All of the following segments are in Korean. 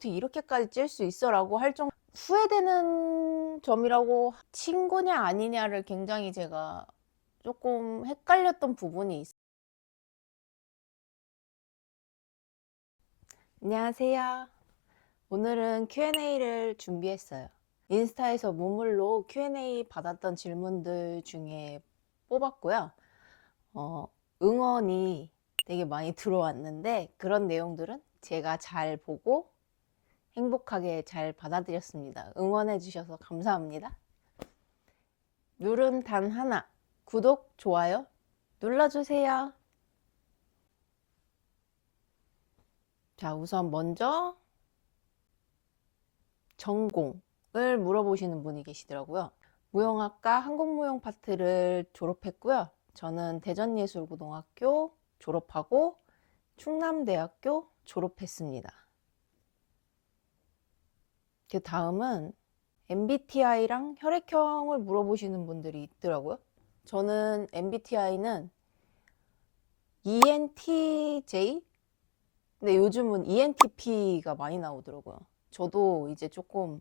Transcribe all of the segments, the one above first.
어떻게 이렇게까지 찔 수 있어? 라고 할 정도 후회되는 점이라고, 친구냐 아니냐를 굉장히 제가 조금 헷갈렸던 부분이 있어요. 안녕하세요. 오늘은 Q&A를 준비했어요. 인스타에서 무물로 Q&A 받았던 질문들 중에 뽑았고요. 응원이 되게 많이 들어왔는데 그런 내용들은 제가 잘 보고 행복하게 잘 받아들였습니다. 응원해 주셔서 감사합니다. 룰은 단 하나, 구독, 좋아요 눌러주세요. 자, 우선 먼저 전공을 물어보시는 분이 계시더라고요. 무용학과 한국무용 파트를 졸업했고요. 저는 대전예술고등학교 졸업하고 충남대학교 졸업했습니다. 그 다음은 MBTI랑 혈액형을 물어보시는 분들이 있더라고요. 저는 MBTI는 ENTJ? 근데 요즘은 ENTP가 많이 나오더라고요. 저도 이제 조금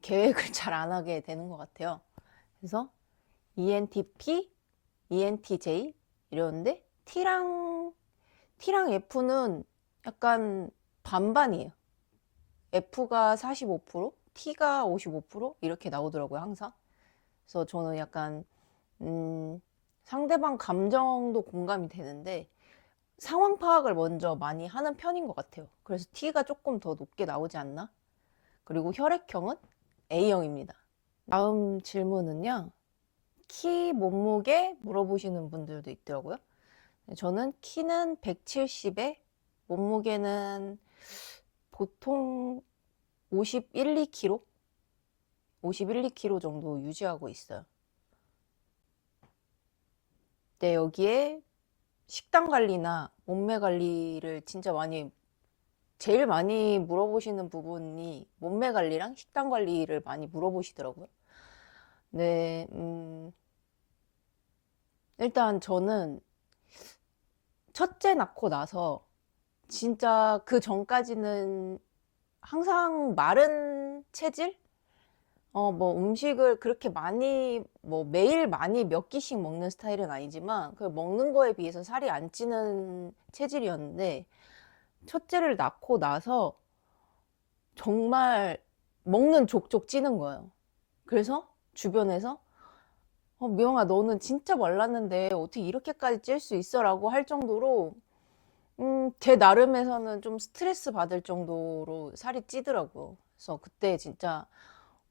계획을 잘 안 하게 되는 것 같아요. 그래서 ENTP, ENTJ 이러는데 T랑 F는 약간 반반이에요. F가 45%, T가 55% 이렇게 나오더라고요, 항상. 그래서 저는 약간 상대방 감정도 공감이 되는데 상황 파악을 먼저 많이 하는 편인 것 같아요. 그래서 T가 조금 더 높게 나오지 않나? 그리고 혈액형은 A형입니다. 다음 질문은요. 키, 몸무게 물어보시는 분들도 있더라고요. 저는 키는 170에 몸무게는 보통 51, 2kg? 51, 2kg 정도 유지하고 있어요. 네, 여기에 식단 관리나 몸매 관리를 진짜 제일 많이 물어보시는 부분이 몸매 관리랑 식단 관리를 많이 물어보시더라고요. 네, 일단 저는 첫째 낳고 나서 진짜 그 전까지는 항상 마른 체질? 뭐 음식을 그렇게 많이, 뭐 매일 많이 몇 끼씩 먹는 스타일은 아니지만, 그 먹는 거에 비해서 살이 안 찌는 체질이었는데, 첫째를 낳고 나서 정말 먹는 족족 찌는 거예요. 그래서 주변에서 미영아 너는 진짜 말랐는데 어떻게 이렇게까지 찔 수 있어? 라고 할 정도로 제 나름에서는 좀 스트레스 받을 정도로 살이 찌더라고요. 그래서 그때 진짜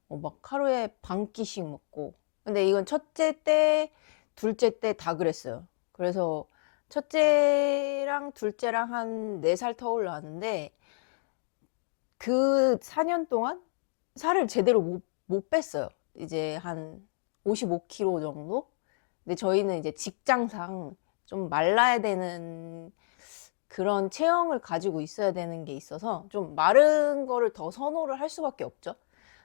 막 하루에 반 끼씩 먹고. 근데 이건 첫째 때, 둘째 때 다 그랬어요. 그래서 첫째랑 둘째랑 한 4살 터울로 하는데 그 4년 동안 살을 제대로 못 뺐어요. 이제 한 55kg 정도? 근데 저희는 이제 직장상 좀 말라야 되는 그런 체형을 가지고 있어야 되는 게 있어서 좀 마른 거를 더 선호를 할 수밖에 없죠.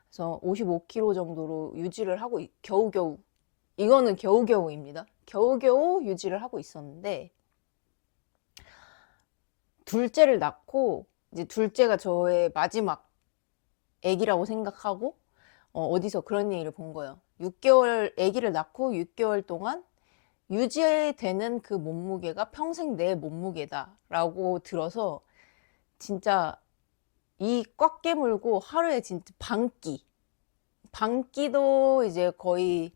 그래서 55kg 정도로 유지를 하고 겨우겨우, 이거는 겨우겨우입니다. 겨우겨우 유지를 하고 있었는데 둘째를 낳고 이제 둘째가 저의 마지막 아기라고 생각하고 어디서 그런 얘기를 본 거예요. 6개월 아기를 낳고 6개월 동안 유지되는 그 몸무게가 평생 내 몸무게다라고 들어서 진짜 이 꽉 깨물고 하루에 진짜 반끼도 이제 거의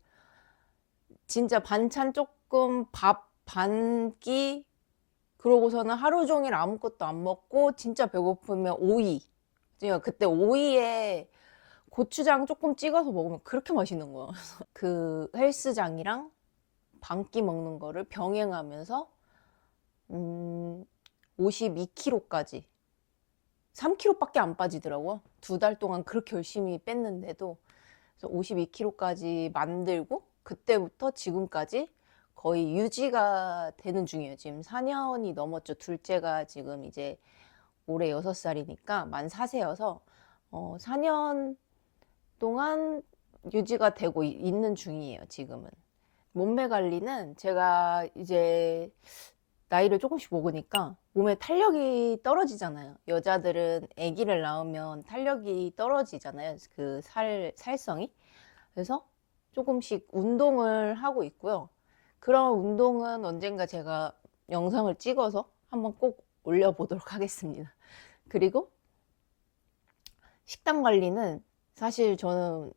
진짜 반찬 조금 밥 반끼 그러고서는 하루 종일 아무것도 안 먹고 진짜 배고프면 오이. 제가 그때 오이에 고추장 조금 찍어서 먹으면 그렇게 맛있는 거예요. 그 헬스장이랑 반끼 먹는 거를 병행하면서 52kg까지 3kg밖에 안 빠지더라고요. 2달 동안 그렇게 열심히 뺐는데도. 그래서 52kg까지 만들고 그때부터 지금까지 거의 유지가 되는 중이에요. 지금 4년이 넘었죠. 둘째가 지금 이제 올해 6살이니까 만 4세여서 4년 동안 유지가 되고 있는 중이에요. 지금은. 몸매 관리는 제가 이제 나이를 조금씩 먹으니까 몸에 탄력이 떨어지잖아요. 여자들은 아기를 낳으면 탄력이 떨어지잖아요. 그 살성이. 그래서 조금씩 운동을 하고 있고요. 그런 운동은 언젠가 제가 영상을 찍어서 한번 꼭 올려보도록 하겠습니다. 그리고 식단 관리는 사실 저는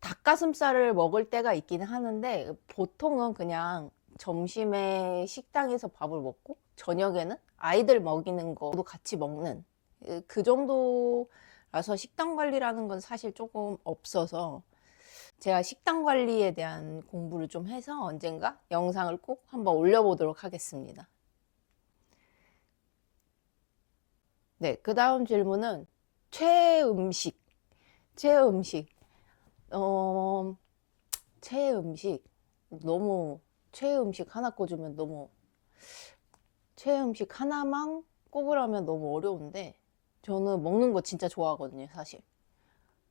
닭가슴살을 먹을 때가 있긴 하는데 보통은 그냥 점심에 식당에서 밥을 먹고 저녁에는 아이들 먹이는 거도 같이 먹는 그 정도라서 식단 관리라는 건 사실 조금 없어서 제가 식단 관리에 대한 공부를 좀 해서 언젠가 영상을 꼭 한번 올려보도록 하겠습니다. 네, 그 다음 질문은 최애 음식. 최애 음식. 어, 최애 음식. 너무 최애 음식 하나 꼽으면 너무 최애 음식 하나만 꼽으라면 너무 어려운데 저는 먹는 거 진짜 좋아하거든요, 사실.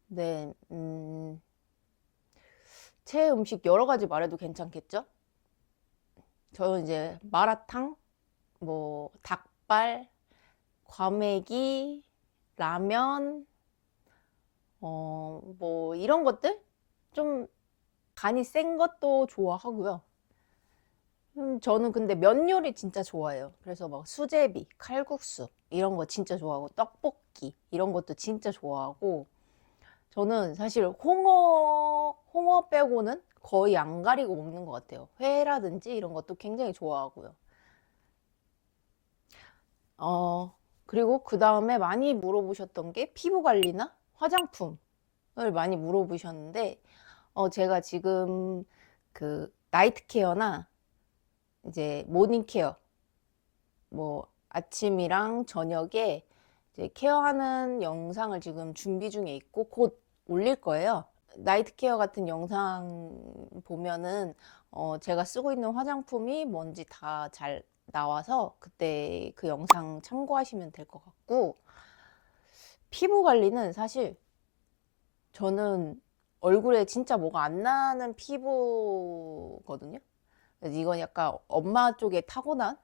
네, 최애 음식 여러 가지 말해도 괜찮겠죠? 저는 이제 마라탕, 뭐 닭발, 과메기, 라면, 뭐 이런 것들 좀 간이 센 것도 좋아하고요. 저는 근데 면 요리 진짜 좋아해요. 그래서 막 수제비, 칼국수 이런 거 진짜 좋아하고 떡볶이 이런 것도 진짜 좋아하고 저는 사실 홍어 빼고는 거의 안 가리고 먹는 것 같아요. 회라든지 이런 것도 굉장히 좋아하고요. 그리고 그 다음에 많이 물어보셨던 게 피부 관리나 화장품을 많이 물어보셨는데 제가 지금 그 나이트 케어나 이제 모닝 케어 뭐 아침이랑 저녁에 이제 케어하는 영상을 지금 준비 중에 있고 곧 올릴 거예요. 나이트 케어 같은 영상 보면은 제가 쓰고 있는 화장품이 뭔지 다 잘 나와서 그때 그 영상 참고하시면 될 것 같고 피부 관리는 사실 저는 얼굴에 진짜 뭐가 안 나는 피부거든요. 그래서 이건 약간 엄마 쪽에 타고난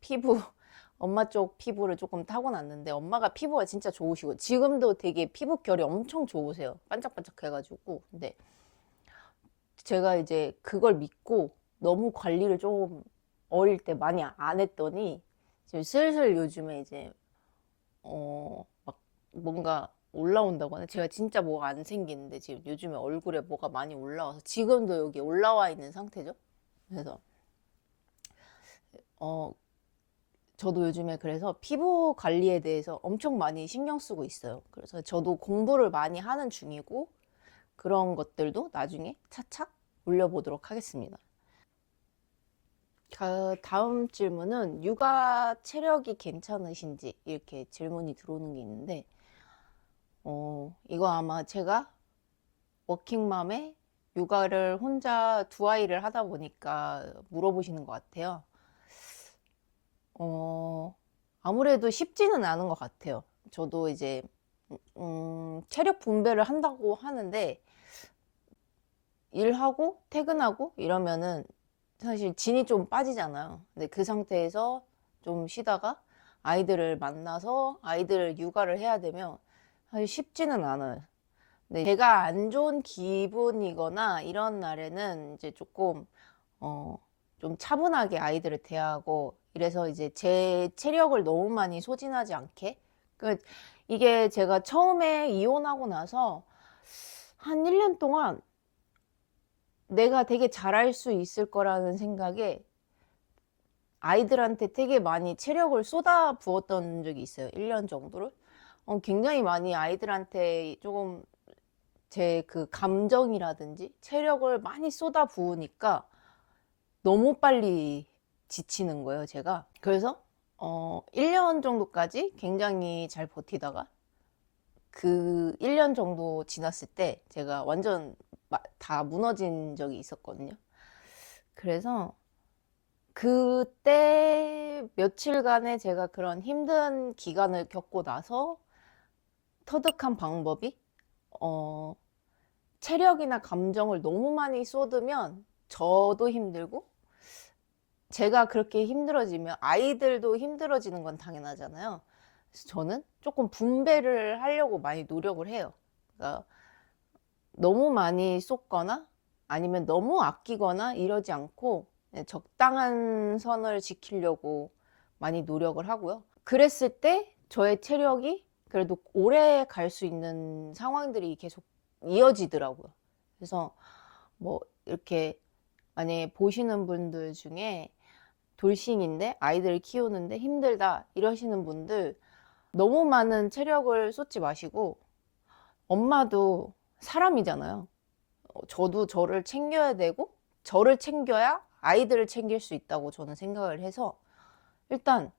피부, 엄마 쪽 피부를 조금 타고났는데 엄마가 피부가 진짜 좋으시고 지금도 되게 피부 결이 엄청 좋으세요. 반짝반짝 해가지고. 근데 제가 이제 그걸 믿고 너무 관리를 좀 어릴 때 많이 안 했더니 지금 슬슬 요즘에 이제 막 뭔가 올라온다거나 제가 진짜 뭐가 안 생기는데 지금 요즘에 얼굴에 뭐가 많이 올라와서 지금도 여기 올라와 있는 상태죠. 그래서 어 저도 요즘에 그래서 피부 관리에 대해서 엄청 많이 신경 쓰고 있어요. 그래서 저도 공부를 많이 하는 중이고 그런 것들도 나중에 차차 올려보도록 하겠습니다. 다음 질문은 육아 체력이 괜찮으신지 이렇게 질문이 들어오는 게 있는데 이거 아마 제가 워킹맘에 육아를 혼자 두 아이를 하다 보니까 물어보시는 것 같아요. 아무래도 쉽지는 않은 것 같아요. 저도 이제 체력 분배를 한다고 하는데 일하고 퇴근하고 이러면은 사실 진이 좀 빠지잖아요. 근데 그 상태에서 좀 쉬다가 아이들을 만나서 아이들을 육아를 해야 되면 사실 쉽지는 않아요. 근데 제가 안 좋은 기분이거나 이런 날에는 이제 조금 어, 좀 차분하게 아이들을 대하고 이래서 이제 제 체력을 너무 많이 소진하지 않게 이게 제가 처음에 이혼하고 나서 한 1년 동안 내가 되게 잘할 수 있을 거라는 생각에 아이들한테 되게 많이 체력을 쏟아 부었던 적이 있어요. 1년 정도를. 굉장히 많이 아이들한테 조금 제 그 감정이라든지 체력을 많이 쏟아 부으니까 너무 빨리 지치는 거예요, 제가. 그래서 1년 정도까지 굉장히 잘 버티다가 그 1년 정도 지났을 때 제가 완전 다 무너진 적이 있었거든요. 그래서 그때 며칠간의 제가 그런 힘든 기간을 겪고 나서 터득한 방법이 어, 체력이나 감정을 너무 많이 쏟으면 저도 힘들고 제가 그렇게 힘들어지면 아이들도 힘들어지는 건 당연하잖아요. 그래서 저는 조금 분배를 하려고 많이 노력을 해요. 그러니까 너무 많이 쏟거나 아니면 너무 아끼거나 이러지 않고 적당한 선을 지키려고 많이 노력을 하고요. 그랬을 때 저의 체력이 그래도 오래 갈 수 있는 상황들이 계속 이어지더라고요. 그래서 뭐 이렇게 만약에 보시는 분들 중에 돌싱인데 아이들 키우는데 힘들다 이러시는 분들 너무 많은 체력을 쏟지 마시고, 엄마도 사람이잖아요. 저도 저를 챙겨야 되고 저를 챙겨야 아이들을 챙길 수 있다고 저는 생각을 해서 일단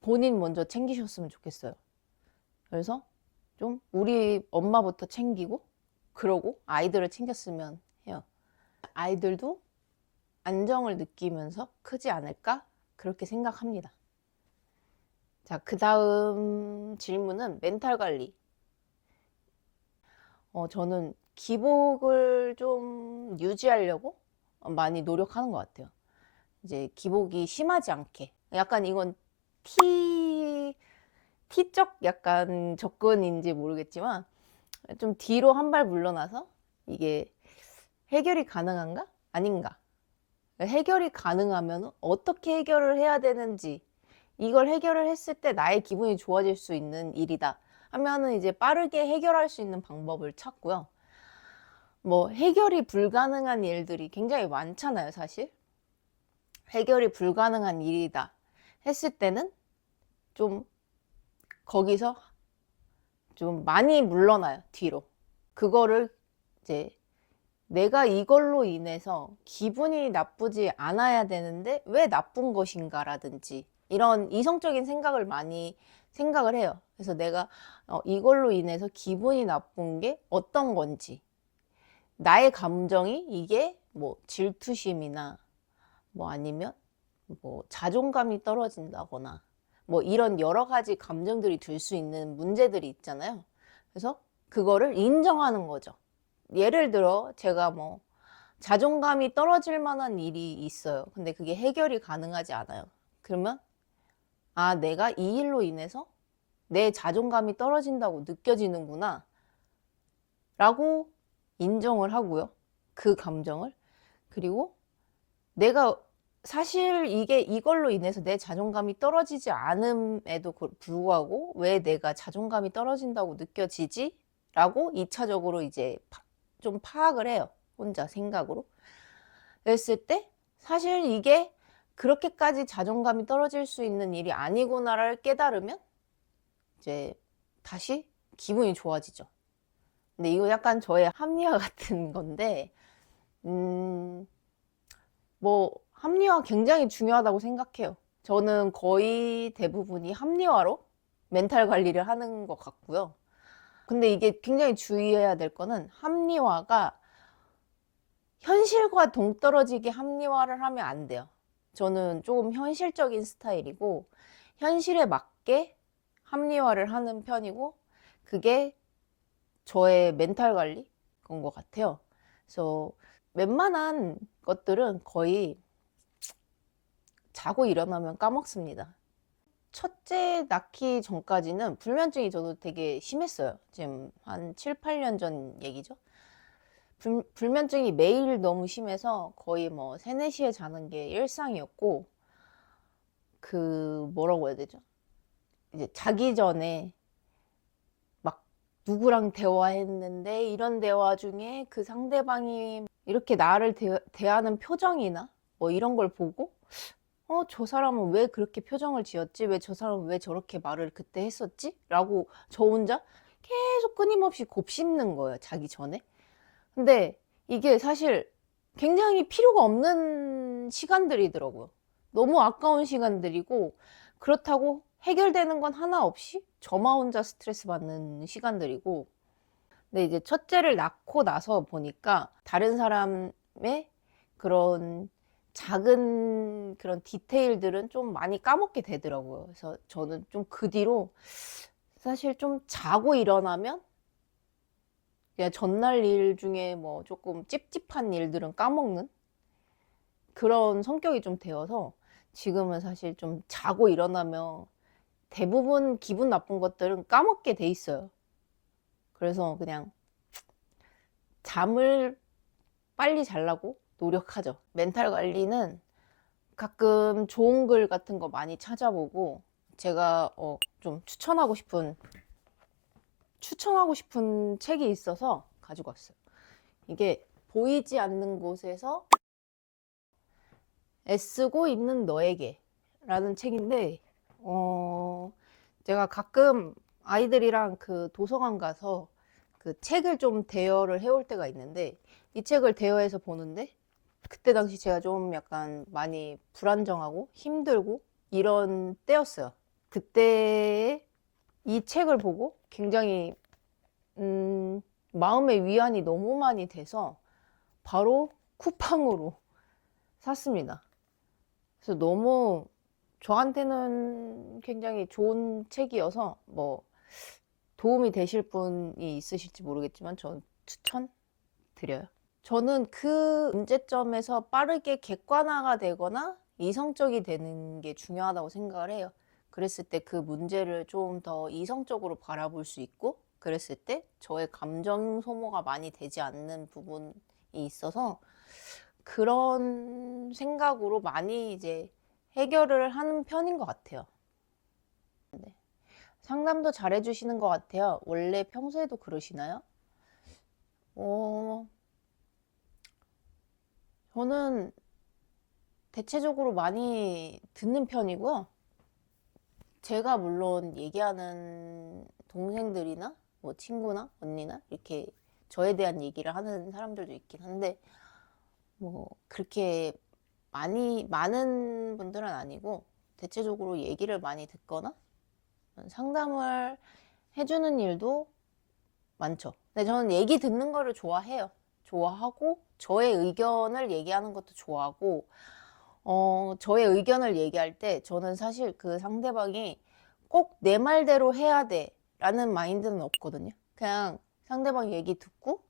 본인 먼저 챙기셨으면 좋겠어요. 그래서 좀 우리 엄마부터 챙기고 그러고 아이들을 챙겼으면 해요. 아이들도 안정을 느끼면서 크지 않을까 그렇게 생각합니다. 자, 그 다음 질문은 멘탈 관리. 저는 기복을 좀 유지하려고 많이 노력하는 것 같아요. 이제 기복이 심하지 않게. 약간 이건 T적 약간 접근인지 모르겠지만 좀 뒤로 한 발 물러나서 이게 해결이 가능한가? 아닌가? 해결이 가능하면 어떻게 해결을 해야 되는지, 이걸 해결을 했을 때 나의 기분이 좋아질 수 있는 일이다 하면은 이제 빠르게 해결할 수 있는 방법을 찾고요. 뭐 해결이 불가능한 일들이 굉장히 많잖아요, 사실. 해결이 불가능한 일이다 했을 때는 좀 거기서 좀 많이 물러나요, 뒤로. 그거를 이제 내가 이걸로 인해서 기분이 나쁘지 않아야 되는데 왜 나쁜 것인가 라든지 이런 이성적인 생각을 많이 생각을 해요. 그래서 내가 이걸로 인해서 기분이 나쁜 게 어떤 건지, 나의 감정이 이게 뭐 질투심이나 뭐 아니면 뭐 자존감이 떨어진다거나 뭐 이런 여러 가지 감정들이 들 수 있는 문제들이 있잖아요. 그래서 그거를 인정하는 거죠. 예를 들어 제가 뭐 자존감이 떨어질 만한 일이 있어요. 근데 그게 해결이 가능하지 않아요. 그러면 아, 내가 이 일로 인해서 내 자존감이 떨어진다고 느껴지는구나 라고 인정을 하고요. 그 감정을. 그리고 내가 사실 이게 이걸로 인해서 내 자존감이 떨어지지 않음에도 불구하고 왜 내가 자존감이 떨어진다고 느껴지지? 라고 2차적으로 이제 좀 파악을 해요. 혼자 생각으로. 그랬을 때 사실 이게 그렇게까지 자존감이 떨어질 수 있는 일이 아니구나를 깨달으면 이제 다시 기분이 좋아지죠. 근데 이거 약간 저의 합리화 같은 건데, 뭐 합리화 굉장히 중요하다고 생각해요. 저는 거의 대부분이 합리화로 멘탈 관리를 하는 것 같고요. 근데 이게 굉장히 주의해야 될 거는 합리화가 현실과 동떨어지게 합리화를 하면 안 돼요. 저는 조금 현실적인 스타일이고 현실에 맞게 합리화를 하는 편이고 그게 저의 멘탈 관리 그런 것 같아요. 그래서 웬만한 것들은 거의 자고 일어나면 까먹습니다. 첫째 낳기 전까지는 불면증이 저도 되게 심했어요. 지금 한 7, 8년 전 얘기죠. 불면증이 매일 너무 심해서 거의 뭐 3, 4시에 자는 게 일상이었고, 그 뭐라고 해야 되죠? 이제 자기 전에 막 누구랑 대화했는데 이런 대화 중에 그 상대방이 이렇게 나를 대하는 표정이나 뭐 이런 걸 보고 저 사람은 왜 그렇게 표정을 지었지? 왜 저 사람은 왜 저렇게 말을 그때 했었지? 라고 저 혼자 계속 끊임없이 곱씹는 거예요, 자기 전에. 근데 이게 사실 굉장히 필요가 없는 시간들이더라고요. 너무 아까운 시간들이고, 그렇다고 해결되는 건 하나 없이 저만 혼자 스트레스 받는 시간들이고, 근데 이제 첫째를 낳고 나서 보니까 다른 사람의 그런 작은 그런 디테일들은 좀 많이 까먹게 되더라고요. 그래서 저는 좀 그 뒤로 사실 좀 자고 일어나면 그냥 전날 일 중에 뭐 조금 찝찝한 일들은 까먹는 그런 성격이 좀 되어서 지금은 사실 좀 자고 일어나면 대부분 기분 나쁜 것들은 까먹게 돼 있어요. 그래서 그냥 잠을 빨리 자려고 노력하죠. 멘탈 관리는 가끔 좋은 글 같은 거 많이 찾아보고, 제가 좀 추천하고 싶은 책이 있어서 가지고 왔어요. 이게 보이지 않는 곳에서 애쓰고 있는 너에게 라는 책인데, 제가 가끔 아이들이랑 그 도서관 가서 그 책을 좀 대여를 해올 때가 있는데, 이 책을 대여해서 보는데 그때 당시 제가 좀 약간 많이 불안정하고 힘들고 이런 때였어요. 그때 이 책을 보고 굉장히 마음의 위안이 너무 많이 돼서 바로 쿠팡으로 샀습니다. 그래서 너무 저한테는 굉장히 좋은 책이어서 뭐 도움이 되실 분이 있으실지 모르겠지만 전 추천드려요. 저는 그 문제점에서 빠르게 객관화가 되거나 이성적이 되는 게 중요하다고 생각을 해요. 그랬을 때 그 문제를 좀 더 이성적으로 바라볼 수 있고, 그랬을 때 저의 감정 소모가 많이 되지 않는 부분이 있어서 그런 생각으로 많이 이제 해결을 하는 편인 것 같아요. 네. 상담도 잘 해주시는 것 같아요. 원래 평소에도 그러시나요? 저는 대체적으로 많이 듣는 편이고요. 제가 물론 얘기하는 동생들이나 뭐 친구나 언니나 이렇게 저에 대한 얘기를 하는 사람들도 있긴 한데, 뭐 그렇게 많은 분들은 아니고 대체적으로 얘기를 많이 듣거나 상담을 해주는 일도 많죠. 근데 저는 얘기 듣는 거를 좋아해요. 좋아하고 저의 의견을 얘기하는 것도 좋아하고, 저의 의견을 얘기할 때 저는 사실 그 상대방이 꼭 내 말대로 해야 돼 라는 마인드는 없거든요. 그냥 상대방 얘기 듣고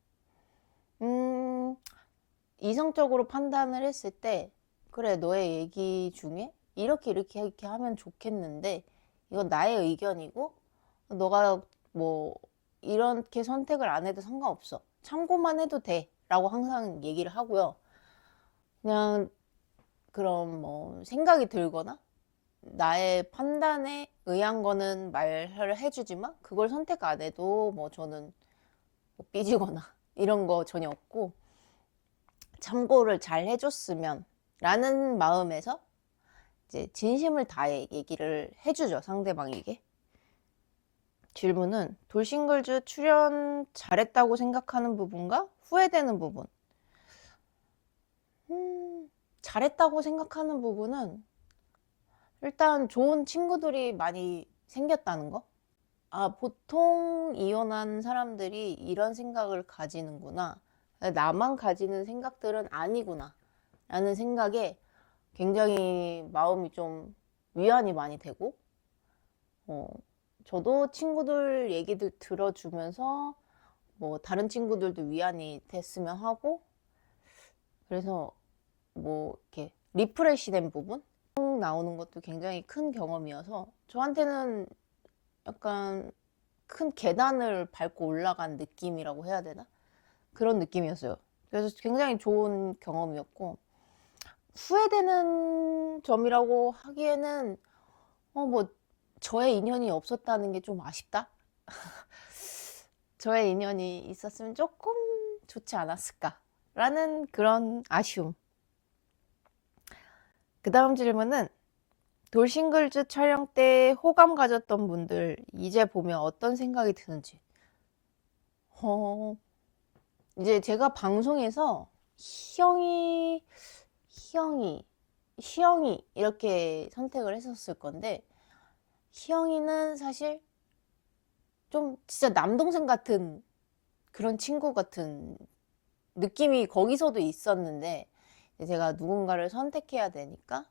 이성적으로 판단을 했을 때, 그래 너의 얘기 중에 이렇게 하면 좋겠는데 이건 나의 의견이고 너가 뭐 이렇게 선택을 안 해도 상관없어, 참고만 해도 돼 라고 항상 얘기를 하고요. 그냥 그럼 뭐 생각이 들거나 나의 판단에 의한 거는 말을 해주지만 그걸 선택 안 해도 뭐 저는 뭐 삐지거나 이런 거 전혀 없고, 참고를 잘 해줬으면 라는 마음에서 이제 진심을 다해 얘기를 해주죠, 상대방에게. 질문은 돌싱글즈 출연 잘했다고 생각하는 부분과 후회되는 부분. 잘했다고 생각하는 부분은 일단 좋은 친구들이 많이 생겼다는 거. 아, 보통 이혼한 사람들이 이런 생각을 가지는구나, 나만 가지는 생각들은 아니구나 라는 생각에 굉장히 마음이 좀 위안이 많이 되고, 저도 친구들 얘기들 들어주면서 뭐 다른 친구들도 위안이 됐으면 하고, 그래서 뭐 이렇게 리프레시 된 부분 나오는 것도 굉장히 큰 경험이어서 저한테는 약간 큰 계단을 밟고 올라간 느낌이라고 해야 되나? 그런 느낌이었어요. 그래서 굉장히 좋은 경험이었고, 후회되는 점이라고 하기에는 뭐 저의 인연이 없었다는 게 좀 아쉽다? 저의 인연이 있었으면 조금 좋지 않았을까 라는 그런 아쉬움. 그 다음 질문은 돌싱글즈 촬영 때 호감 가졌던 분들 이제 보면 어떤 생각이 드는지. 이제 제가 방송에서 희영이 이렇게 선택을 했었을 건데, 희영이는 사실 좀 진짜 남동생 같은 그런 친구 같은 느낌이 거기서도 있었는데, 제가 누군가를 선택해야 되니까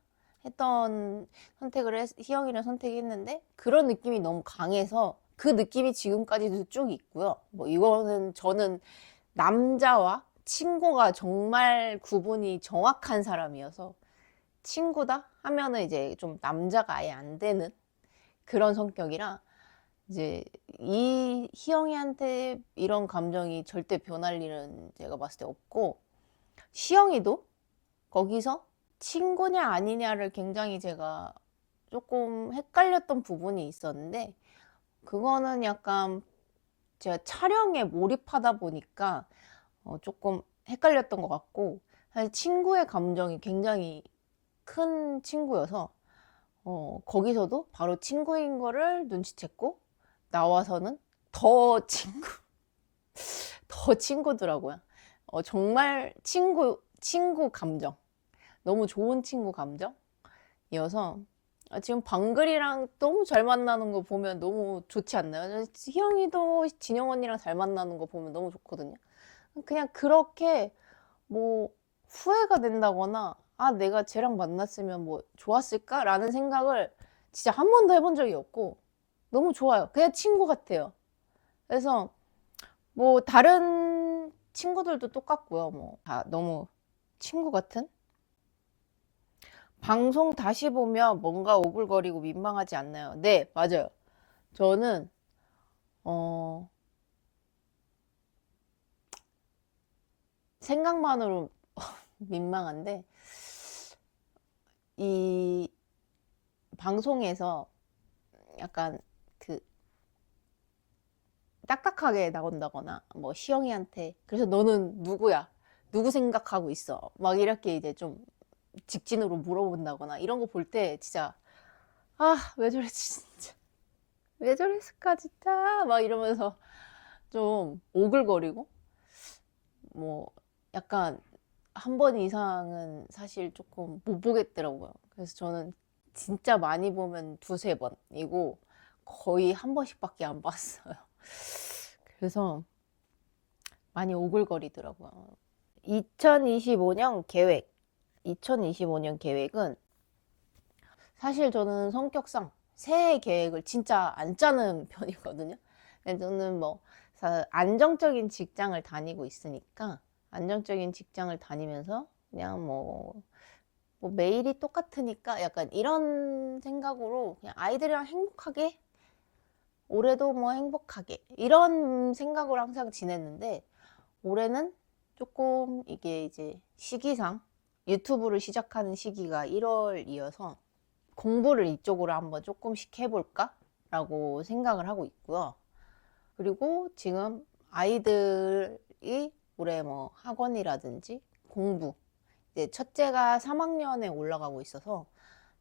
희영이를 선택했는데 그런 느낌이 너무 강해서 그 느낌이 지금까지도 쭉 있고요. 뭐 이거는 저는 남자와 친구가 정말 구분이 정확한 사람이어서 친구다 하면은 이제 좀 남자가 아예 안 되는 그런 성격이라 이제 이 희영이한테 이런 감정이 절대 변할 일은 제가 봤을 때 없고, 시영이도 거기서 친구냐 아니냐를 굉장히 제가 조금 헷갈렸던 부분이 있었는데, 그거는 약간 제가 촬영에 몰입하다 보니까 조금 헷갈렸던 것 같고, 사실 친구의 감정이 굉장히 큰 친구여서 거기서도 바로 친구인 거를 눈치챘고, 나와서는 더 친구 더 친구더라고요. 정말 친구 감정, 너무 좋은 친구 감정이어서 지금 방글이랑 너무 잘 만나는 거 보면 너무 좋지 않나요? 희영이도 진영 언니랑 잘 만나는 거 보면 너무 좋거든요. 그냥 그렇게 뭐 후회가 된다거나 아 내가 쟤랑 만났으면 뭐 좋았을까? 라는 생각을 진짜 한 번도 해본 적이 없고 너무 좋아요. 그냥 친구 같아요. 그래서 뭐 다른 친구들도 똑같고요. 뭐 다 너무 친구 같은? 방송 다시 보면 뭔가 오글거리고 민망하지 않나요? 네, 맞아요. 저는 어 생각만으로 민망한데, 이 방송에서 약간 그 딱딱하게 나온다거나 뭐 시영이한테 그래서 너는 누구야? 누구 생각하고 있어? 막 이렇게 이제 좀 직진으로 물어본다거나 이런 거 볼 때 진짜 아 왜 저랬지 진짜 왜 저랬을까 진짜 막 이러면서 좀 오글거리고, 뭐 약간 한 번 이상은 사실 조금 못 보겠더라고요. 그래서 저는 진짜 많이 보면 두세 번이고 거의 한 번씩밖에 안 봤어요. 그래서 많이 오글거리더라고요. 2025년 계획. 2025년 계획은 사실 저는 성격상 새해 계획을 진짜 안 짜는 편이거든요. 근데 저는 뭐 안정적인 직장을 다니고 있으니까 안정적인 직장을 다니면서 그냥 뭐 매일이 똑같으니까 약간 이런 생각으로 그냥 아이들이랑 행복하게 올해도 뭐 행복하게 이런 생각으로 항상 지냈는데, 올해는 조금 이게 이제 시기상 유튜브를 시작하는 시기가 1월이어서 공부를 이쪽으로 한번 조금씩 해볼까? 라고 생각을 하고 있고요. 그리고 지금 아이들이 올해 뭐 학원이라든지 공부, 이제 첫째가 3학년에 올라가고 있어서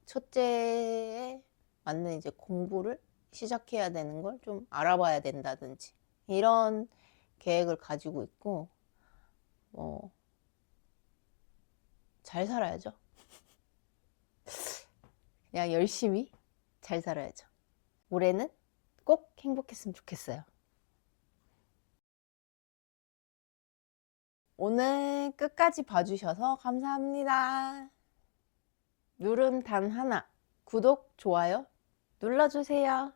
첫째에 맞는 이제 공부를 시작해야 되는 걸 좀 알아봐야 된다든지 이런 계획을 가지고 있고, 잘 살아야죠. 그냥 열심히 잘 살아야죠. 올해는 꼭 행복했으면 좋겠어요. 오늘 끝까지 봐주셔서 감사합니다. 룰은 단 하나. 구독, 좋아요 눌러주세요.